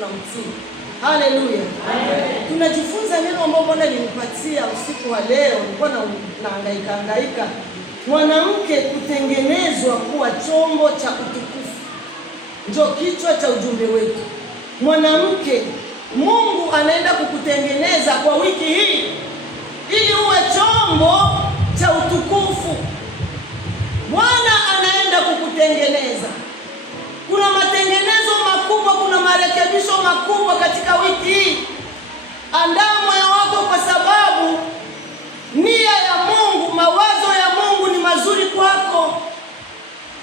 tunamtii. Haleluya. Tunajifunza neno ambalo Bwana alinipatia usiku wa leo. Nilikuwa nahangaika. Mwanamke kutengenezwa kuwa chombo cha utukufu. Ndio kichwa cha ujumbe wetu. Mwanamke, Mungu anaenda kukutengeneza kwa wiki hii ili uwe chombo cha utukufu. Bwana anaenda kukutengeneza. Kuna matengenezo makubwa, kuna marekebisho makubwa katika wiki hii. Andaa moyo wako, kwa sababu nia ya Mungu, mawazo ya Mungu ni mazuri kwako.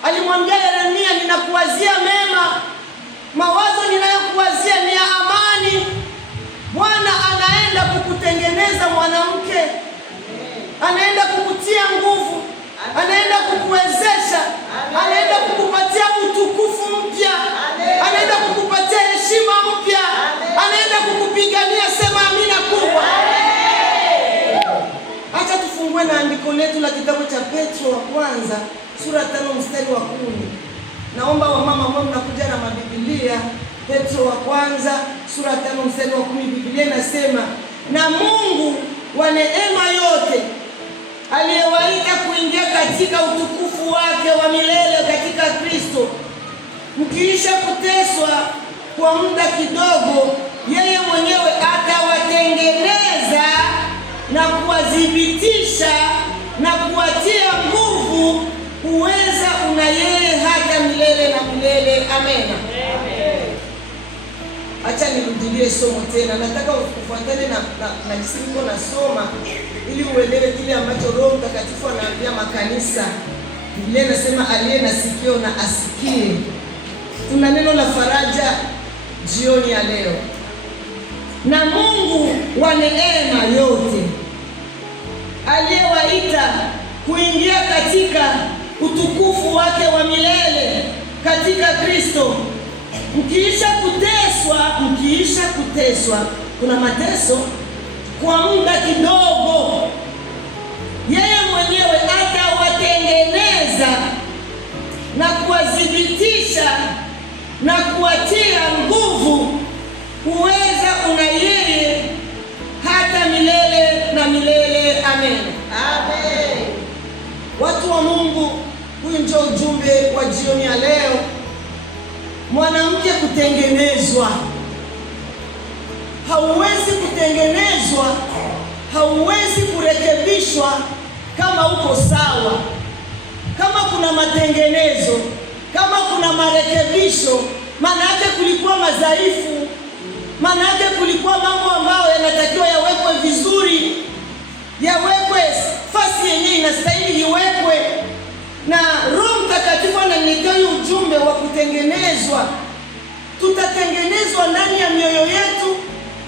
Alimwambia Yeremia, ninakuwazia mema, mawazo ninayokuwazia ni ya amani. Bwana anaenda kukutengeneza mwanamke, anaenda kukutia nguvu, anaenda kukuwezesha, anaenda kukupatia utukufu mpya, anaenda kukupatia heshima mpya, anaenda kukupigania. Sema amina kubwa. Acha tufungue na andiko letu la kitabu cha Petro wa kwanza sura 5 mstari wa 10. Naomba wamama ambao mnakuja na mabiblia, Petro wa kwanza sura 5 mstari wa 10, Biblia inasema, na Mungu wa neema yote aliyewaita kuingia katika utukufu wake wa milele katika Kristo, mkiisha kuteswa kwa muda kidogo, yeye mwenyewe atawatengeneza na kuwadhibitisha na kuwatia nguvu. Uweza una yeye hata milele na milele. Amen. Acha nirudilie somo tena. Nataka ufuatane na jinsi niko nasoma ili uelewe kile ambacho Roho Mtakatifu anaambia makanisa. Biblia inasema aliye na sikio na asikie. Tuna neno la faraja jioni ya leo. Na Mungu wa neema yote aliyewaita kuingia katika utukufu wake wa milele katika Kristo, mkiisha kuteswa, kuna mateso kwa muda kidogo, yeye mwenyewe atawatengeneza na kuwadhibitisha na kuwatia nguvu. Uweza una yeye hata milele na milele. Amen. Amen. Watu wa Mungu, huyu ndio ujumbe wa jioni ya leo. Mwanamke kutengenezwa. Hauwezi kutengenezwa, hauwezi kurekebishwa kama uko sawa. Kama kuna matengenezo, kama kuna marekebisho, maana yake kulikuwa madhaifu, maana yake kulikuwa mambo ambayo yanatakiwa yawekwe vizuri, yawekwe fasi yenyewe inastahili iwekwe. Na Roho Mtakatifu ananiletea ujumbe wa kutengenezwa. Tutatengenezwa ndani ya mioyo yetu,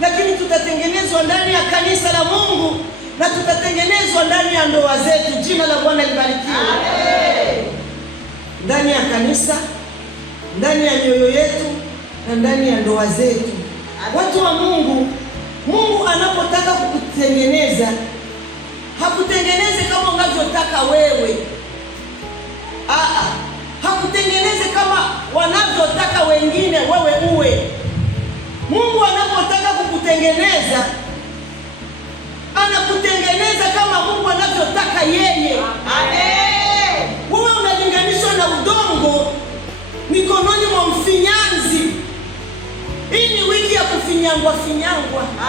lakini tutatengenezwa ndani ya kanisa la Mungu, na tutatengenezwa ndani ya ndoa zetu. Jina la Bwana libarikiwe. Amen. Ndani ya kanisa, ndani ya mioyo yetu, na ndani ya ndoa zetu. Watu wa Mungu, Mungu anapotaka kukutengeneza, hakutengeneze kama unavyotaka wewe. Hakutengeneze kama wanavyotaka wengine wewe uwe. Mungu anapotaka kukutengeneza, anakutengeneza kama Mungu anavyotaka yeye. Amen. Wewe unalinganishwa na udongo mikononi mwa mfinyanzi. Hii ni wiki ya kufinyangwa.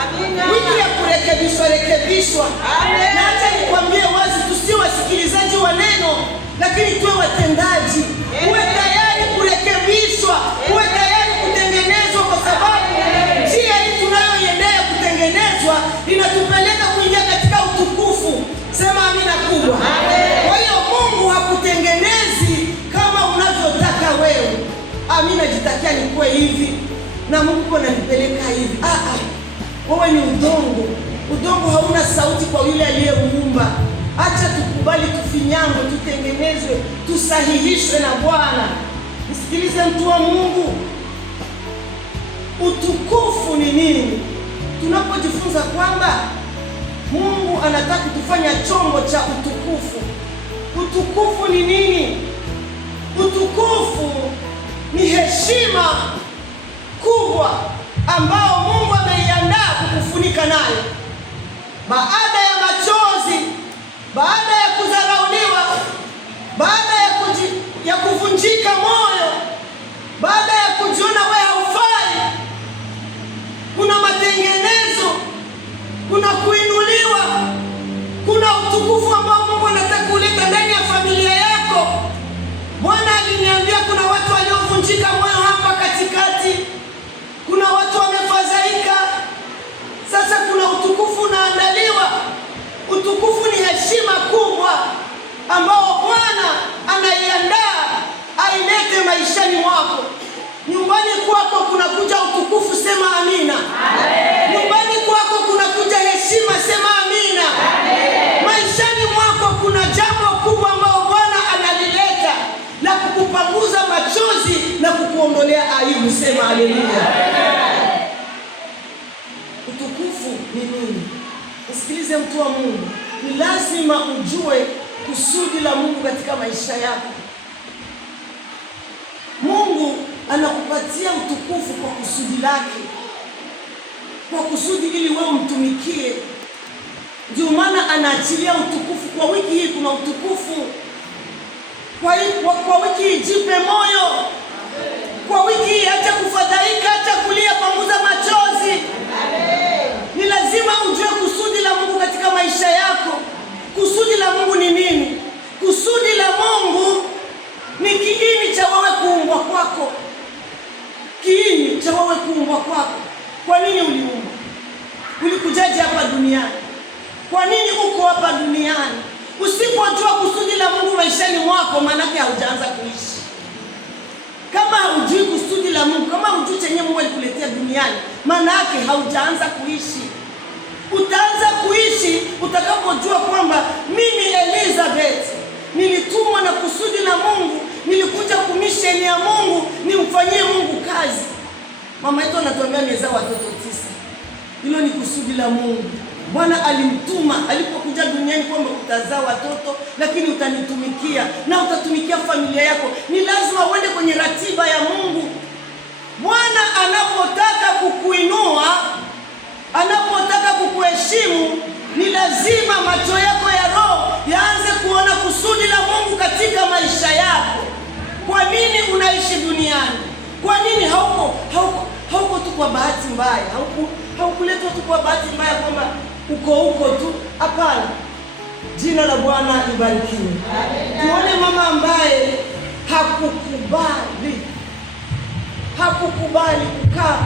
Amina. Wiki ya kurekebishwa. Amen. Na acha nikwambie wazi, tusiwe wasikilizaji wa neno, lakini tuwe watendaji. Uwe tayari kurekebishwa, uwe tayari kutengenezwa, kwa sababu njia hii tunayoiendea kutengenezwa inatupeleka kuingia katika utukufu. Sema amina kubwa. Amen. Kwa hiyo Mungu hakutengenezi kama unavyotaka wewe. Amina, jitakia nikuwe hivi na Mungu ananipeleka hivi. Wewe ni udongo. Udongo hauna sauti kwa yule aliyemuumba. Acha tukubali tufinyangwe, tutengenezwe, tusahihishwe na Bwana. Nisikilize mtu wa Mungu. Utukufu ni nini? Tunapojifunza kwamba Mungu anataka kutufanya chombo cha utukufu. Utukufu ni nini? Utukufu ni heshima kubwa ambao Mungu ameiandaa kukufunika nayo. Baada ya machozi, baada ya kudharauliwa, baada ya kuvunjika moyo, baada ya kujiona wewe haufai, kuna matengenezo, kuna kuinuliwa, kuna utukufu ambao Mungu anataka kuleta ndani ya familia yako. Bwana aliniambia kuna watu waliovunjika moyo hapa katikati, kuna watu wamefadhaika. Sasa kuna utukufu unaandaliwa. Utukufu ni heshima kubwa ambao Bwana anaiandaa ailete maishani mwako. Nyumbani kwako kunakuja utukufu, sema amina. Amen. Nyumbani kwako kunakuja heshima, sema amina. Amen. Maishani mwako kuna jambo kubwa ambao Bwana analileta la kukupanguza machozi na kukuondolea aibu, sema haleluya. Utukufu ni nini? Usikilize mtu wa Mungu, ni lazima ujue kusudi la Mungu katika maisha yako. Mungu anakupatia utukufu kwa kusudi lake, kwa kusudi ili wewe umtumikie. Ndio maana anaachilia utukufu. Kwa wiki hii kuna utukufu. Kwa wiki hii jipe moyo. Kwa wiki hii acha kufadhaika, acha kulia, panguza machozi. Ni lazima ujue kusudi la Mungu katika maisha yako. Kusudi la Mungu ni nini? Kusudi la Mungu ni kiini cha wewe kuumbwa kwako. Kiini cha wewe kuumbwa kwako. Kwa nini uliumbwa? Ulikujaje hapa duniani? Kwa nini uko hapa duniani? Usipojua kusudi la Mungu maishani mwako, maana yake haujaanza kuishi. Kama hujui kusudi la Mungu, kama hujui chenye Mungu alikuletea duniani, maana yake haujaanza kuishi. Utaanza kuishi utakapojua kwamba mimi Elizabeth nilitumwa na kusudi la Mungu, nilikuja kumisheni ya Mungu, nimfanyie Mungu kazi. Mama yetu anatuambia amezaa watoto 9. Hilo ni kusudi la Mungu. Bwana alimtuma alipokuja duniani kwamba utazaa watoto, lakini utanitumikia na utatumikia familia yako. Ni lazima uende kwenye ratiba ya Mungu. Bwana anapotaka kukuinua, anapotaka kukuheshimu, ni lazima macho yako ya roho yaanze kuona kusudi la Mungu katika maisha yako. Kwa nini unaishi duniani? Kwa nini hauko tu kwa bahati mbaya? Haukuletwa tu kwa bahati mbaya kwamba uko tu. Hapana. Jina la Bwana libarikiwe. Tuone mama ambaye hakukubali kukaa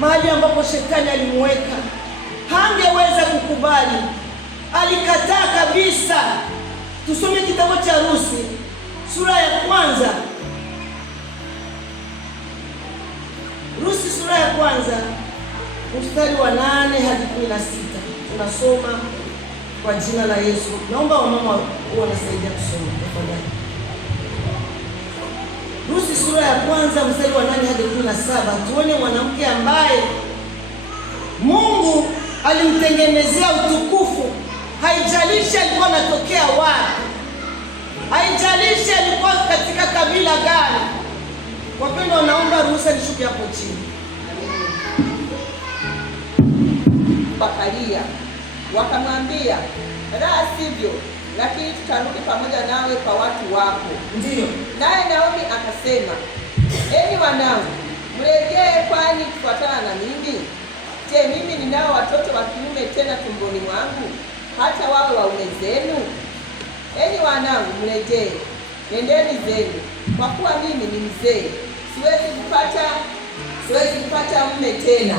mahali ambapo shetani alimweka. Hangeweza kukubali. Alikataa kabisa. Tusome kitabu cha Rusi sura ya kwanza. Rusi sura ya kwanza mstari wa 8 hadi 16. Tunasoma kwa jina la Yesu. Naomba wamama wanasaidia kusoma tafadhali. Rusi sura ya kwanza mstari wa 8 hadi 17. Tuone mwanamke ambaye Mungu alimtengenezea utukufu. Haijalishi alikuwa anatokea wapi, haijalishi alikuwa katika kabila gani. Wapendwa, naomba ruhusa nishuke hapo chini. Wakalia wakamwambia, la sivyo, lakini tutarudi pamoja nawe kwa watu wako. Ndiyo. Naye Naomi akasema, enyi wanangu, mrejee, kwani kufuatana na mimi. Je, mimi ninao watoto wa kiume tena tumboni mwangu, hata wawe waume zenu? Enyi wanangu, mrejee, nendeni zenu, kwa kuwa mimi ni mzee, siwezi kupata mume tena.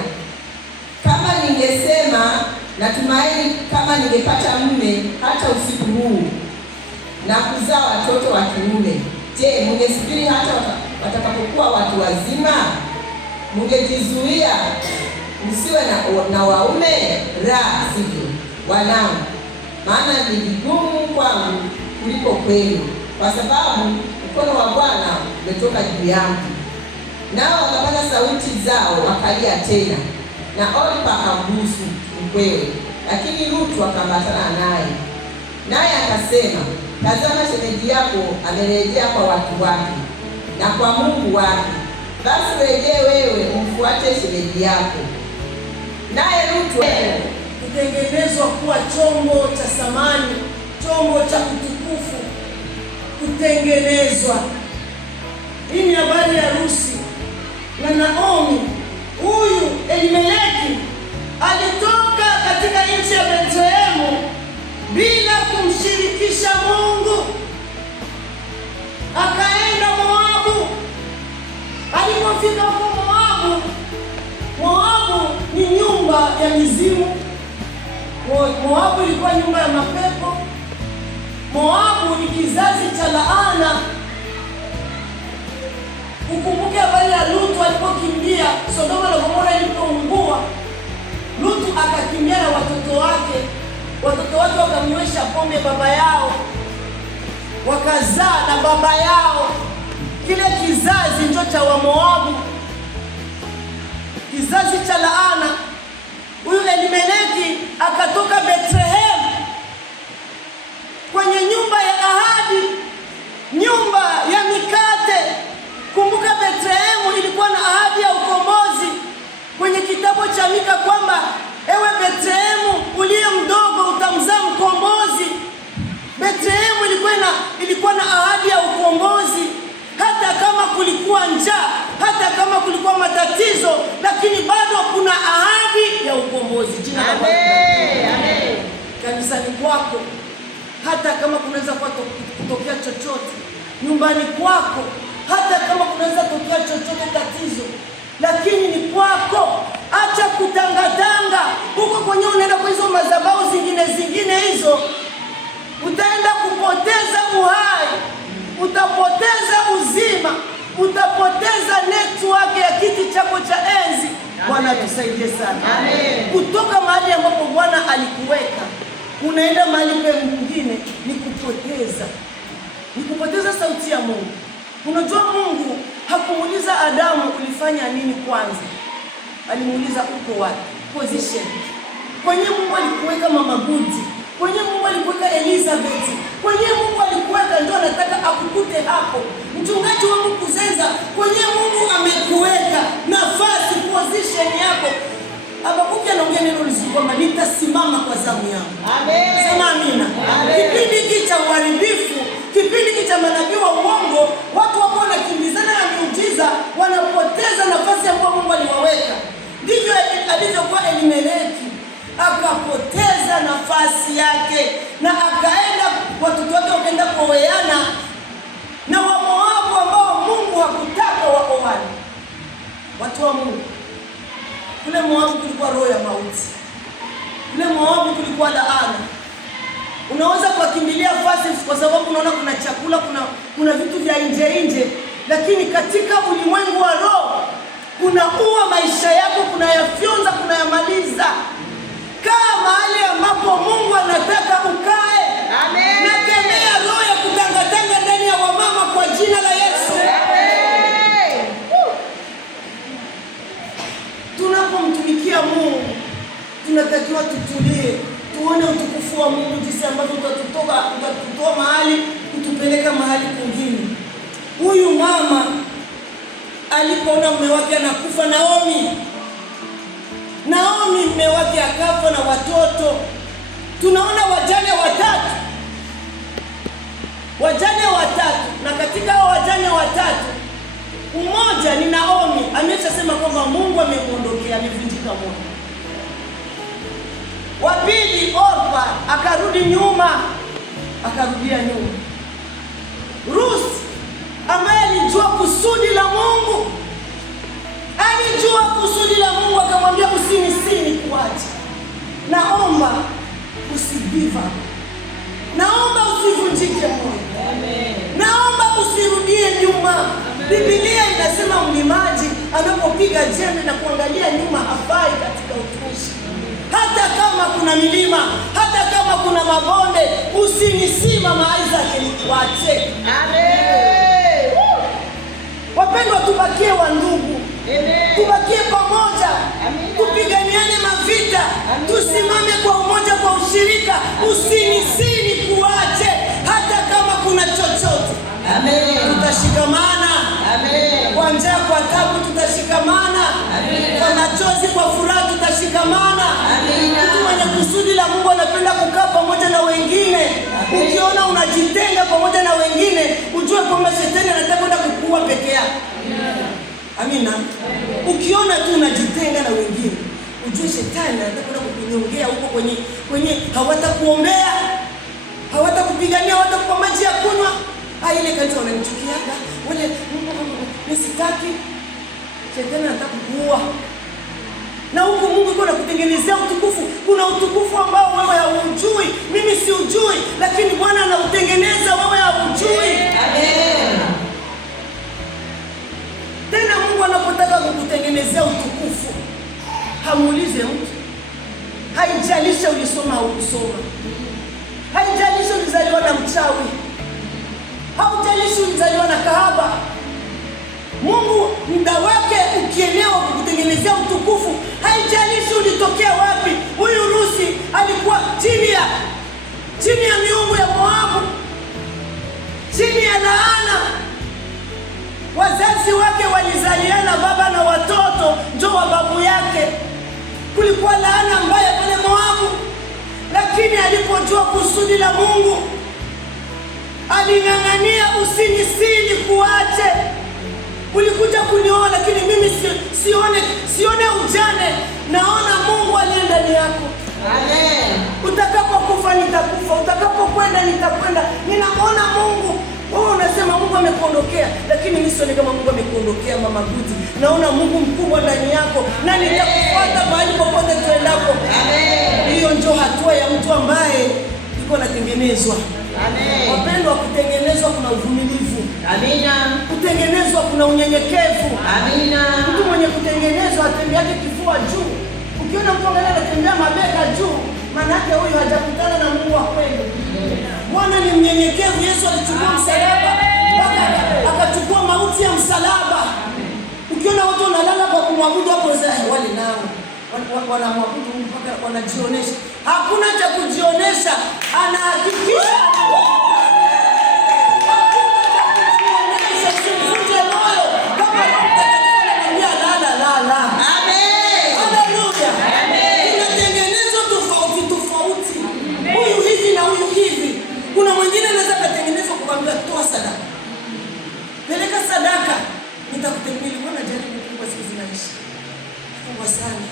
Kama ningesema natumaini kama ningepata mume hata usiku huu na kuzaa watoto wa kiume, je, mungesubiri hata watakapokuwa watu wazima? Mungejizuia msiwe na waume? La sivyo, wanangu, maana ni vigumu kwangu kuliko kwenu, kwa sababu mkono wa Bwana umetoka juu yangu. Nao wakapaza sauti zao wakalia tena, na Orpa akambusu mkwewe, lakini Rutu akaambatana naye akasema, tazama, shemeji yako amerejea kwa watu wake na kwa Mungu wake. Basi rejee wewe umfuate shemeji ajili yako. Naye Rutu kutengenezwa kuwa chombo cha thamani, chombo cha utukufu, kutengenezwa. Hii ni habari ya Rusi na Naomi. Huyu Elimeleki alitoka katika nchi ya Bethlehemu bila kumshirikisha Mungu, akaenda Moabu. Alipofika huko Moabu ni nyumba ya mizimu. Moabu ilikuwa nyumba ya mapepo. Moabu ni kizazi cha laana. Ukumbuke habari ya Lutu alipokimbia Sodoma na Gomora ilipoungua. Lutu akakimbia na watoto wake. Watoto wake wakamnywesha pombe baba yao, wakazaa na baba yao. Kile kizazi ndio cha Wamoabu, kizazi cha laana. Huyu Elimeleki akatoka Bethlehem kwenye nyumba ya ahadi, nyumba ya mikate. Kumbuka Bethlehemu ilikuwa na ahadi ya ukombozi kwenye kitabu cha Mika kwamba ewe Bethlehemu uliye mdogo utamzaa mkombozi. Bethlehemu ilikuwa na ahadi ya ukombozi. Hata kama kulikuwa njaa, hata kama kulikuwa matatizo, lakini bado kuna ahadi ya ukombozi. Jina la Bwana. Amen. Kanisani kwako, hata kama kunaweza kutokea chochote, nyumbani kwako, hata kama kunaweza kutokea chochote tatizo, lakini ni kwako. Acha kutangatanga huko kwenye unaenda kwa hizo madhabahu zingine hizo, utaenda kupoteza uhai, utapoteza uzima, utapoteza network ya kiti chako cha enzi. Bwana tusaidie sana. Amen. Kutoka mahali ambapo Bwana alikuweka unaenda mahali pengine ni kupoteza sauti ya Mungu. Unajua Mungu hakumuuliza Adamu ulifanya nini kwanza. Alimuuliza uko wapi? Position. Kwenye Mungu alikuweka Mama Guti, kwenye Mungu alikuweka Elizabeth, kwenye Mungu alikuweka ndio anataka akukute hapo. Mchungaji wangu Kuzenza, kwenye Mungu amekuweka nafasi, position yako. Habakuki anaongea neno lizuri kwamba nitasimama kwa zamu yangu. Amen. Sema amina. Kipindi hiki cha uharibifu, kipindi hiki cha manabii wa uongo, watu wako wanakimbizana na miujiza, wanapoteza nafasi ambayo Mungu aliwaweka. Ndivyo alivyokuwa Elimeleki, akapoteza nafasi yake na akaenda, watoto wake wakaenda kuoana na Wamoabu ambao Mungu hakutaka waoane. Watu wa Mungu, kule Moabu kulikuwa roho ya mauti. Kule Moabu kulikuwa laana. Unaweza kukimbilia fasi kwa sababu unaona kuna chakula, kuna vitu vya nje, lakini katika ulimwengu wa roho kunaua maisha yako, kunayafyonza, kunayamaliza. Kaa mahali ambapo Mungu anataka ukae. Amen. Nakemea roho ya kutangatanga ndani ya wamama kwa jina la Yesu. Amen. Tunapomtumikia Mungu tunatakiwa tutulie, tuone utukufu wa Mungu jinsi ambavyo utatutoa mahali kutupeleka mahali kwingine. Huyu mama alipoona mume wake anakufa, Naomi mume wake akafa na watoto. Tunaona wajane watatu, na katika hao wajane watatu mmoja ni Naomi. Ameshasema kwamba Mungu amemuondokea, amevunjika moyo. Wa pili Orpa akarudia nyuma. Ruth ambaye alijua kusudi la Mungu, akamwambia usinisini kuacha. Naomba usigive up. Naomba usivunjike moyo. Amen. Naomba usirudie nyuma. Amen. Biblia inasema mlimaji anapopiga jembe na kuangalia nyuma hafai katika utumishi. Hata kama kuna milima, hata kama kuna mabonde, usinisima maiza kelikuache. Amen. Wapendwa, tubakie wa ndugu. Amen. Tubakie pamoja. Amen. Tupiganiane mavita. Amen. Tusimame kwa umoja, kwa ushirika. Usinisini kuache hata kama kuna chochote. Amen. Tutashikamana. Amen. Kwa njaa, kwa taabu tutashikamana. Kwa machozi, kwa furaha tutashikamana. Mtu mwenye kusudi la Mungu anapenda kukaa pamoja na wengine. Ukiona unajitenga pamoja na wengine, ujue kwamba shetani anataka kwenda kukuua peke yako. Amina. Ukiona tu unajitenga na wengine, ujue shetani anataka kwenda kukunyongea huko kwenye hawatakuombea, hawatakupigania, hawatakupa maji ya kunywa. Ile kanisa wananichukiaga, wale nisitaki. Shetani anataka kukuua. Na huko Mungu yuko anakutengenezea utukufu. Kuna utukufu ambao wewe haujui, mimi siujui, lakini Bwana anautengeneza, wewe haujui. Amen. Tena Mungu anapotaka kukutengenezea utukufu, hamuulize mtu. Haijalishi ulisoma au kusoma. Haijalishi ulizaliwa na mchawi. Haujalishi ulizaliwa na kahaba. Mungu muda wake ukielewa kukutengenezea utukufu. Haijalishi ulitokea wapi. Huyu Rusi alikuwa chini ya miungu ya Moabu, chini ya laana. Wazazi wake walizaliana, baba na watoto, ndio wa babu yake. Kulikuwa laana mbaya pale Moabu, lakini alipojua kusudi la Mungu aling'ang'ania, usinisini kuache. Ulikuja kunioa, lakini mimi sione ujane, naona Mungu aliye ndani yako. Amen. Utakapokufa nitakufa, utakapokwenda nitakwenda. Ninamwona Mungu. Wewe unasema Mungu amekuondokea, lakini mimi sioni kama Mungu amekuondokea, Mama Guti. Naona Mungu mkubwa ndani yako, na nitakufuata mahali popote tuendapo. Amen. Hiyo ndio hatua ya mtu ambaye yuko anatengenezwa. Amen. Wapendwa, kutengenezwa kuna uvumilivu. Amina. Kutengenezwa kuna unyenyekevu. Amina. Mtu mwenye kutengenezwa atembeaje kifua juu. Ukiona mtu anatembea mabega juu, maana yake huyu hajakutana na Mungu wa kweli. Bwana ni mnyenyekevu. Yesu alichukua msalaba, akachukua mauti ya msalaba. Ukiona watu wanalala kwa kumwabudu hapo, wale nao wanamwabudu Mungu mpaka wanajionesha. Hakuna cha kujionesha, anahakikisha. Kuna mwingine anaweza kutengenezwa kukwambia toa sadaka. Peleka sadaka, nitakutemili. Bwana jaribu kubwa, siku zinaishi. Kubwa sana.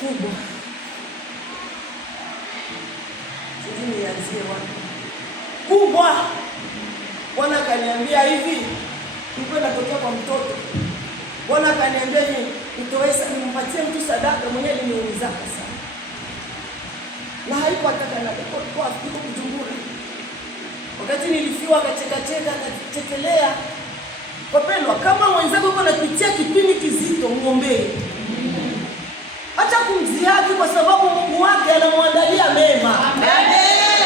Kubwa. Sisi nianzie wapi? Kubwa. Bwana kaniambia hivi, nilikuwa natokea kwa mtoto. Bwana kaniambia hivi, nitoweza nimpatie mtu sadaka, mwenyewe aliniuliza sana. Na haiko ataka na kwa kujumbura. Wakati nilifiwa akacheka akachekelea. Wapendwa, kama mwenzako yuko anapitia kipindi kizito, muombee. Acha kumzihaki, kwa sababu Mungu wake anamwandalia mema. Amen.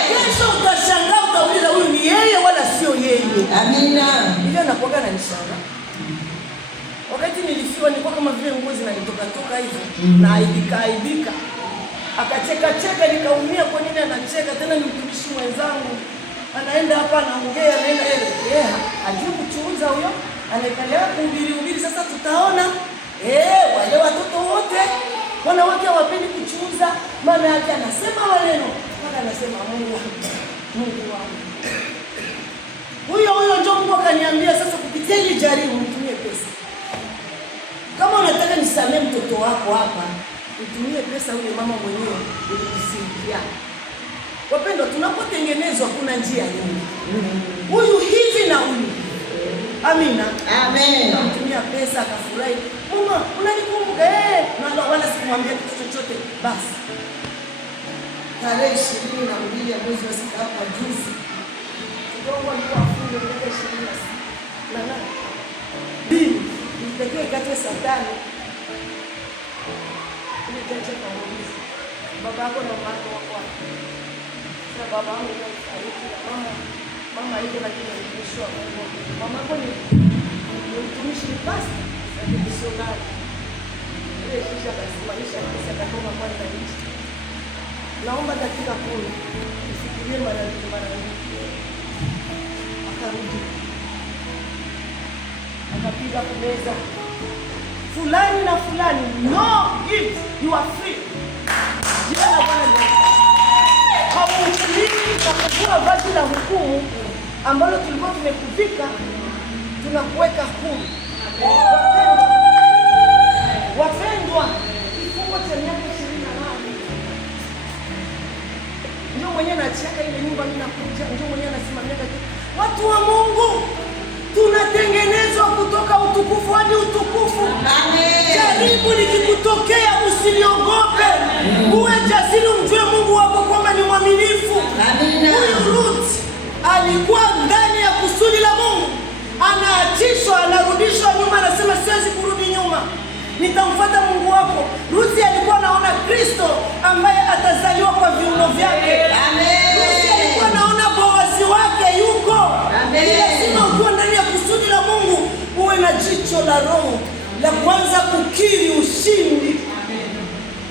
Kesho utashangaa, utauliza huyu ni yeye wala sio yeye. Amina. Ile anakuaga na nishanga. Wakati nilifiwa nilikuwa kama vile nguo zinanitoka hivi, na aibika. Akacheka, nikaumia. Kwa nini anacheka? Tena ni mtumishi mwenzangu. Anaenda hapa anaongea, anaenda hajui kuchunguza huyo. Anaendelea kuhubiri. Sasa tutaona wale watoto wote wanawake hawapendi kuchunguza, maana yake anasema maneno. Mpaka anasema Mungu wangu. Huyo ndio Mungu akaniambia sasa kupitia hili jaribu mtumie pesa. Kama unataka nisamee mtoto wako hapa, utumie pesa yule mama mwenyewe ili kusaidia. Wapendwa, tunapotengenezwa kuna njia nyingi. Huyu hivi na huyu. Amina. Amen. Tumia pesa akafurahi. Mama, unanikumbuka? Na wala sikumwambia kitu chochote. Basi. Tarehe 22 ya mwezi wa 6 hapa juzi. Kidogo alikuwa afunge miaka 26. Na Bili, nitekee kati ya Satani. Nitacheka muulize. Baba yako na mama yako wako wapi? Na baba wangu alifariki na mama yake lakini alishwa Mungu. Mama yako ni mtumishi ni pasta na misionari. Ile kisha akasimamisha kisa akatoka kwanza nje. Naomba dakika 10. Usikilie mara nyingi. Akarudi. tukapiga kumeza fulani na fulani, no gift, you are free. Jina la Bwana hamuhukumi na kuvua vazi la hukumu ambalo tulikuwa tumekuvika, tunakuweka huru. Wapendwa, kifungo cha miaka 28 ndio mwenyewe nachiaka ile nyumba, mimi nakuja, ndio mwenyewe nasimamia katika. Watu wa Mungu, tunatengenezwa kutoka utukufu hadi utukufu. Amen. Jaribu likikutokea usiliogope. Uwe jasiri, umjue Mungu wako kwamba ni mwaminifu. Amen. Huyu Ruth alikuwa ndani ya kusudi la Mungu. Anaachishwa, anarudishwa nyuma, anasema siwezi kurudi nyuma. Nitamfuata Mungu wako. Ruth alikuwa anaona Kristo ambaye atazaliwa kwa viuno vyake. Amen. Ruth alikuwa anaona Boazi wake yuko. Amen. Lazima ukiwa ndani ya kusudi la Mungu uwe na jicho la roho la kuanza kukiri ushindi.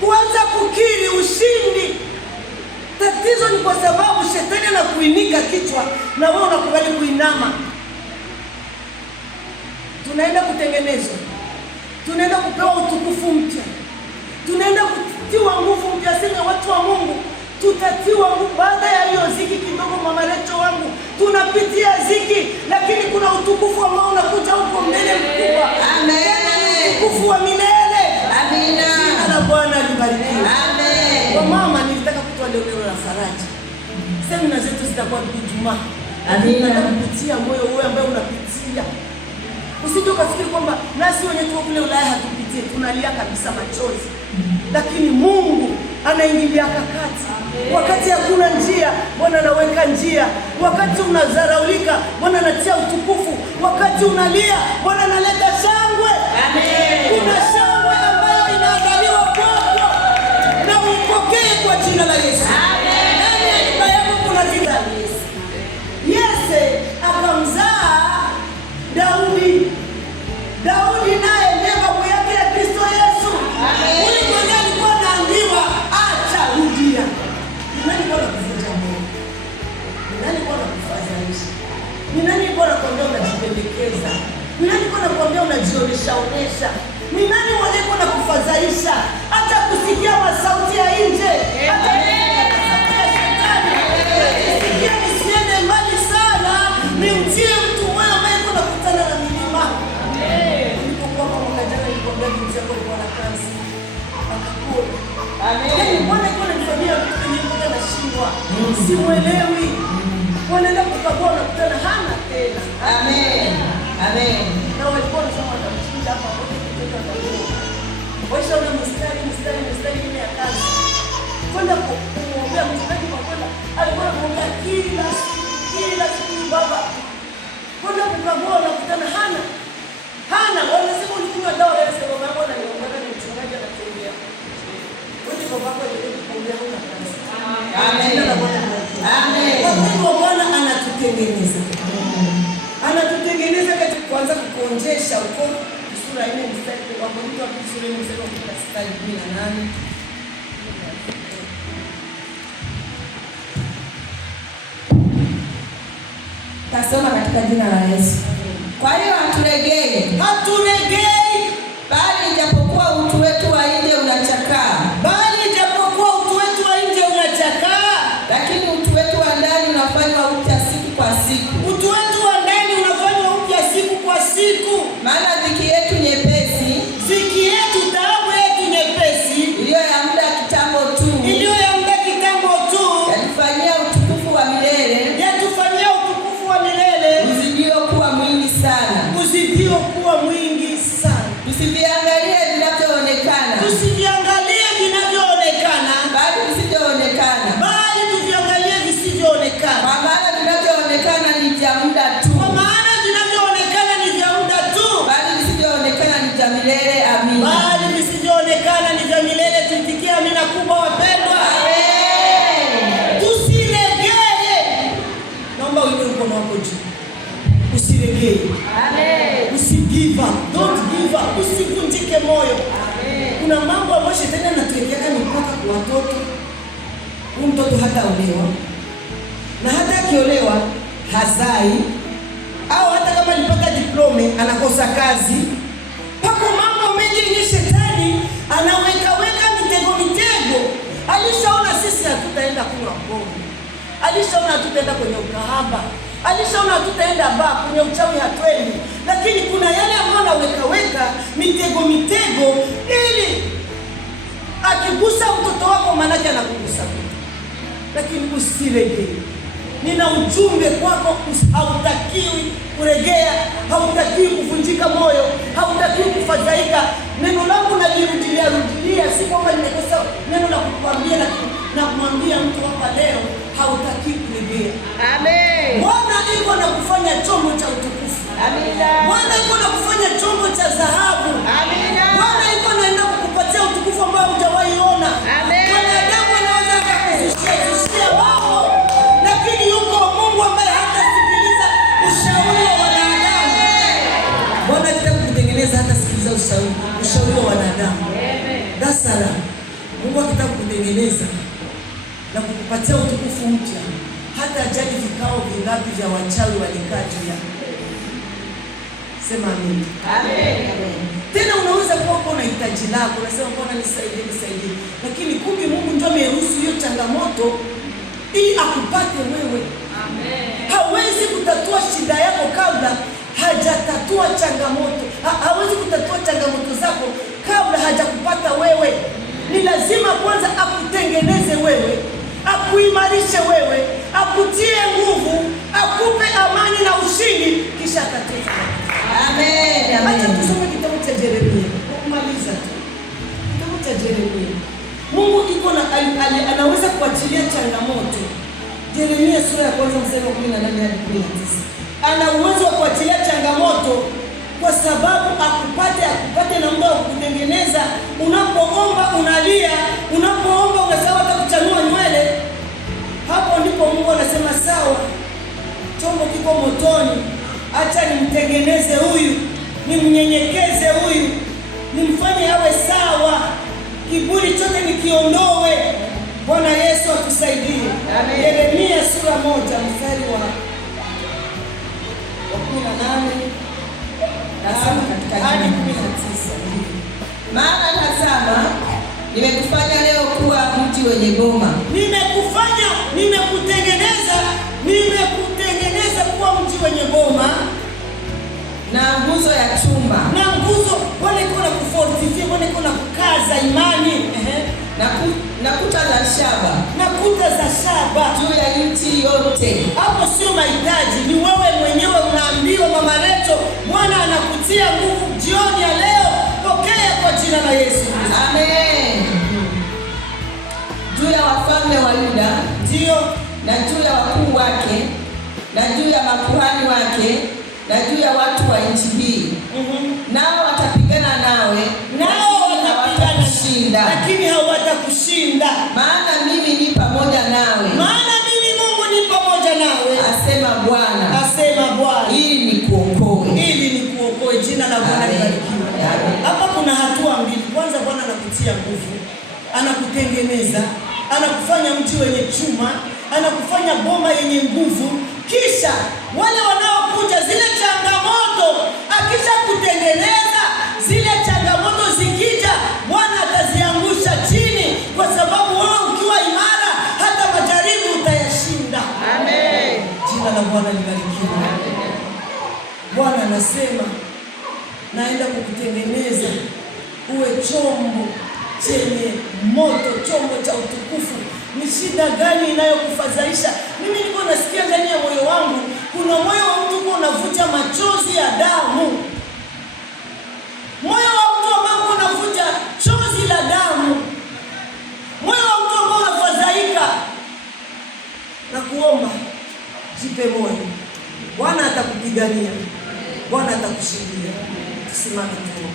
Kuanza kukiri ushindi. Tatizo ni kwa sababu shetani anakuinika kichwa na wewe unakubali kuinama. Tunaenda kutengenezwa. Tunaenda kupewa utukufu mpya. Tunaenda kutiwa nguvu mpya. Sema watu wa Mungu, tutatiwa nguvu baada ya hiyo ziki kidogo. Mama Recho wangu, tunapitia ziki, lakini kuna utukufu ambao unakuja huko mbele mkubwa. Amen. Utukufu wa milele. Amina. Jina la Bwana libarikiwe. Amen. Kwa mama, nilitaka kutoa leo la faraja. Semina zetu zitakuwa Ijumaa. Amina. Nakupitia moyo wewe ambaye unapitia. Usije ukafikiri kwamba nasi wenye tuko kule Ulaya hatupitie, tunalia kabisa machozi. Lakini Mungu anaingilia kati. Wakati hakuna njia, Bwana anaweka njia. Wakati unadharaulika, Bwana anatia utukufu. Wakati unalia, Bwana analeta shangwe. Amen. Kuna shangwe ambayo inaandaliwa kwako, na uipokee kwa jina la Yesu. Amen. Ndani ya nyumba yako kuna vita. Yese akamzaa Daudi. Daudi naye ndiye babu yake ya Kristo Yesu. Huyu mwenye alikuwa anaambiwa acha rudia. Nani bora kuvunja moyo? Nani bora kufadhaisha? Ni nani bora kuambia unajipendekeza? Ni nani bora kuambia unajionesha? Ni nani mwenye bora kufadhaisha? Hata kusikia masauti ya nje. Hata sauti ya shetani. Kusikia nisiende mbali sana. Nimtie mtu mmoja ambaye kuna kutana na milima. Amen. Bwana yuko ananifanyia vitu vingi na shindwa. Simuelewi. Wanaenda kukagua na kutana hana tena. Amen. Amen. Na walikuwa wanasema watamshinda hapa wote kutoka ndani. Waisha una mstari ile ya kazi. Kwenda kumwombea mchungaji kwa kwenda. Alikuwa anamwombea kila siku baba. Kwenda kukagua na kutana hana. Wanasema ulikunywa dawa ya sababu baba ananiomba ni mchungaji anatembea. Wewe baba yako ndio kuombea huna kazi. Amen. Amen. Kwa Bwana anatutengeneza. Anatutengeneza katika kuanza kuonjesha uko sura 4 mstari wa Mungu wa sura 4 mstari wa 18. Tasoma katika jina la Yesu. Kwa hiyo haturegei, bali ijapokuwa utu wetu wa nje unachakaa, lakini utu wetu wa ndani unafanywa upya siku kwa siku. Maana dhiki yetu nyepesi, taabu yetu nyepesi, iliyo ya muda kitambo tu, yatufanyia utukufu wa milele, uzidio kuwa mwingi sana. Tusiviangalie vinavyoonekana, bali visivyoonekana. Kwa maana vinavyoonekana ni vya muda tu, bali visivyoonekana ni vya milele. Amina. Tuitikie amina kubwa wapendwa. Amen. Tusilegee. Naomba uinue mkono wako juu. Usilegee. Amen. Usigive up. Don't give up. Usivunjike moyo. Amen. Kuna mambo ambayo shetani anatuwekea mipaka kwa watoto. Huyu mtoto hataolewa. Na hata akiolewa hazai. Au hata kama alipata diplome anakosa kazi. Pako mambo mengi yenye shetani anaweka mitego. Alishaona sisi hatutaenda kunywa pombe, alishaona hatutaenda kwenye ukahaba, alishaona hatutaenda baa, kwenye uchawi hatwendi, lakini kuna yale ambayo anaweka mitego ili akigusa mtoto wako manake anakugusa. Lakini usiregee. Nina ujumbe kwako, hautakiwi kuregea, hautakiwi kuvunjika moyo, hautakiwi kufadhaika. Neno langu najirudia, si kwamba nimekosa neno la kukwambia, lakini namwambia mtu hapa leo, hautakiwi kuregea. Amen. Bwana yuko na kufanya chombo cha utukufu. Amina. Bwana yuko na kufanya chombo cha dhahabu. Amina. Bwana yuko anaenda kukupatia utukufu ambao hujawahi ona. Amen. Wanadamu wanaweza kukuzushia wao, lakini yuko Mungu ambaye hatasikiliza ushauri wa wanadamu. Bwana akitaka kukutengeneza hatasikiliza ushauri wa wanadamu. Dasara. Mungu akitaka kukutengeneza na kukupatia utukufu mpya, hata ajali vikao vingapi vya wachawi walikaa juu yako. Sema amen. Amen. Tena unaweza kuwa kuna hitaji lako, unasema Bwana nisaidie, lakini kumbe Mungu ndio ameruhusu hiyo changamoto ili akupate wewe. Amen. Hawezi kutatua shida yako kabla hajatatua changamoto. Hawezi kutatua changamoto zako kabla hajakupata wewe. Ni lazima kwanza akutengeneze wewe, akuimarishe wewe, akutie nguvu, akupe amani na ushindi, kisha atatenda. Amen. Amen. Acha tusome kitabu cha Yeremia. Kumaliza tu. Kitabu cha Yeremia. Mungu iko na anaweza kuachilia changamoto. Yeremia sura ya kwanza mstari wa 18 hadi 19. Ana uwezo wa kuachilia changamoto kwa sababu akupate na muda wa kutengeneza. Unapoomba unalia, unapoomba unasahau hata kuchanua nywele. Hapo ndipo Mungu anasema sawa, chombo kiko motoni, acha nimtengeneze huyu, nimnyenyekeze huyu, nimfanye awe sawa, kiburi chote nikiondoe. Bwana Yesu atusaidie. Yeremia sura 1 mstari wa 18 nasema katika hadi 19. Maana tazama, nimekufanya leo kuwa mji wenye boma. Nimekutengeneza kuwa mji wenye boma na nguzo ya chuma. Na nguzo wale kuna kufortify, wale kuna kukaza imani. Na kuta za shaba. Na kuta za shaba juu ya nchi yote. Hapo sio mahitaji, ni wewe mwenyewe unaambiwa. Mama Recho, Bwana anakutia nguvu jioni ya leo. Pokea kwa jina la Yesu. Amen. Juu ya wafalme wa Yuda, ndio, na juu ya wakuu wake, na juu ya makuhani wake, na juu ya watu wa nchi hii. Nao watapigana nawe, watakushinda, lakini hawatakushinda. Maana mimi ni pamoja nawe. Maana mimi Mungu ni pamoja nawe, asema Bwana. Asema Bwana, ili nikuokoe. Jina la Bwana libarikiwe. Hapa kuna hatua mbili. Kwanza, Bwana anakutia nguvu, anakutengeneza, anakufanya mji wenye chuma, anakufanya boma yenye nguvu. Kisha wale wanaokuja zile changamoto, akisha kutengeneza zile changamoto, zikija Bwana ataziangusha chini, kwa sababu wewe ukiwa imara hata majaribu utayashinda. Amen. Jina la Bwana libarikiwe. Bwana anasema naenda kukutengeneza uwe chombo chenye moto, chombo cha utukufu. Ni shida gani inayokufadhaisha? Mimi niko nasikia ndani ya moyo wangu kuna moyo wa mtu unavuja machozi ya damu. Moyo wa mtu ambao unavuja chozi la damu. Moyo wa mtu ambao unafadhaika. Na kuomba, jipe moyo. Bwana atakupigania. Bwana atakushindia. Tusimame tu.